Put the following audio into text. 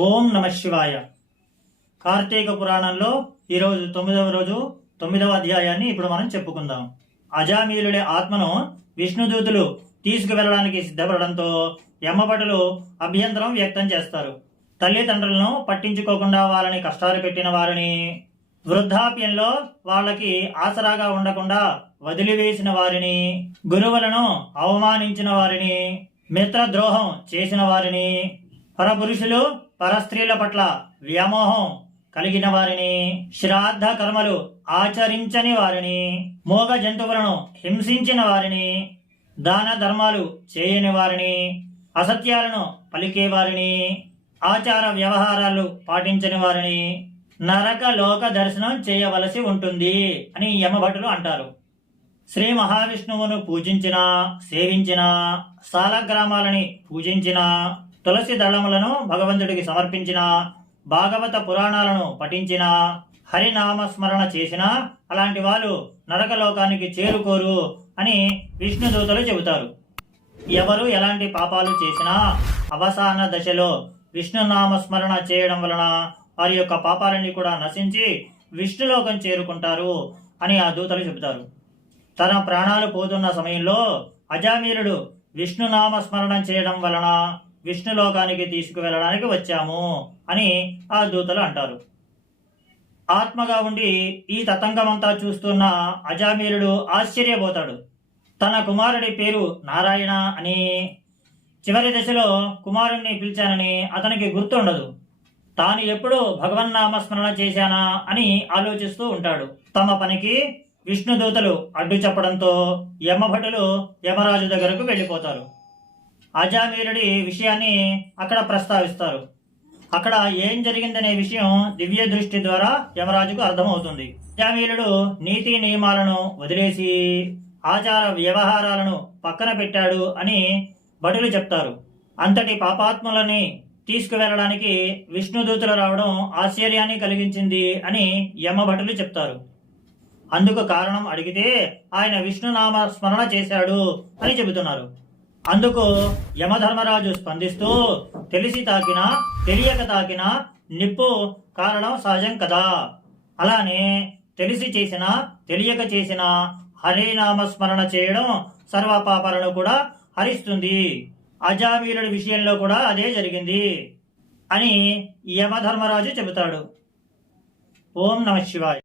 ఓం నమ శివాయ. కార్తీక పురాణంలో ఈరోజు తొమ్మిదవ రోజు తొమ్మిదవ అధ్యాయాన్ని ఇప్పుడు మనం చెప్పుకుందాం. అజామీలుడి ఆత్మను విష్ణుదూతులు తీసుకువెళ్ళడానికి సిద్ధపడడంతో యమ్మభటులు అభ్యంతరం వ్యక్తం చేస్తారు. తల్లిదండ్రులను పట్టించుకోకుండా వాళ్ళని కష్టాలు పెట్టిన వారిని వృద్ధాప్యంలో వాళ్ళకి ఆసరాగా ఉండకుండా వదిలివేసిన వారిని గురువులను అవమానించిన వారిని మిత్రద్రోహం చేసిన వారిని పరపురుషులు పరస్త్రీల పట్ల వ్యామోహం కలిగిన వారిని శ్రాద్ధ కర్మలు ఆచరించని వారిని మోగ జంతువులను హింసించిన వారిని దాన ధర్మాలు చేయని వారిని అసత్యాలను పలికే వారిని ఆచార వ్యవహారాలు పాటించని వారిని నరక లోక దర్శనం చేయవలసి ఉంటుంది అని యమభటులు అంటారు. శ్రీ మహావిష్ణువును పూజించిన సేవించిన సాలగ్రామాలని పూజించిన తులసి దళములను భగవంతుడికి సమర్పించిన భాగవత పురాణాలను పఠించిన హరినామస్మరణ చేసిన అలాంటి వాళ్ళు నరకలోకానికి చేరుకోరు అని విష్ణుదూతలు చెబుతారు. ఎవరు ఎలాంటి పాపాలు చేసినా అవసాన దశలో విష్ణునామ స్మరణ చేయడం వలన వారి యొక్క పాపాలన్నీ కూడా నశించి విష్ణులోకం చేరుకుంటారు అని ఆ దూతలు చెబుతారు. తన ప్రాణాలు పోతున్న సమయంలో అజామీరుడు విష్ణునామస్మరణం చేయడం వలన విష్ణులోకానికి తీసుకువెళ్ళడానికి వచ్చాము అని ఆ దూతలు అంటారు. ఆత్మగా ఉండి ఈ తతంగమంతా చూస్తున్న అజామీరుడు ఆశ్చర్యపోతాడు. తన కుమారుడి పేరు నారాయణ అని చివరి దశలో కుమారుణ్ణి పిలిచానని అతనికి గుర్తుండదు. తాను ఎప్పుడు భగవన్నామస్మరణ చేశానా అని ఆలోచిస్తూ ఉంటాడు. తమ పనికి విష్ణుదూతలు అడ్డు చెప్పడంతో యమభటులు యమరాజు దగ్గరకు వెళ్ళిపోతారు. అజామీరుడి విషయాన్ని అక్కడ ప్రస్తావిస్తారు. అక్కడ ఏం జరిగిందనే విషయం దివ్య దృష్టి ద్వారా యమరాజుకు అర్థమవుతుంది. అజామీరుడు నీతి నియమాలను వదిలేసి ఆచార వ్యవహారాలను పక్కన పెట్టాడు అని భటులు చెప్తారు. అంతటి పాపాత్ములని తీసుకువెళ్ళడానికి విష్ణుదూతులు రావడం ఆశ్చర్యాన్ని కలిగించింది అని యమభటులు చెప్తారు. అందుకు కారణం అడిగితే ఆయన విష్ణునామ స్మరణ చేశాడు అని చెబుతున్నారు. అందుకు యమధర్మరాజు స్పందిస్తూ తెలిసి తాకినా తెలియక తాకినా నిప్పు కారణం సహజం కదా. అలానే తెలిసి చేసిన తెలియక చేసిన హరినామ స్మరణ చేయడం సర్వపాపాలను కూడా హరిస్తుంది. అజామీలుడి విషయంలో కూడా అదే జరిగింది అని యమధర్మరాజు చెబుతాడు. ఓం నమ శివాయ.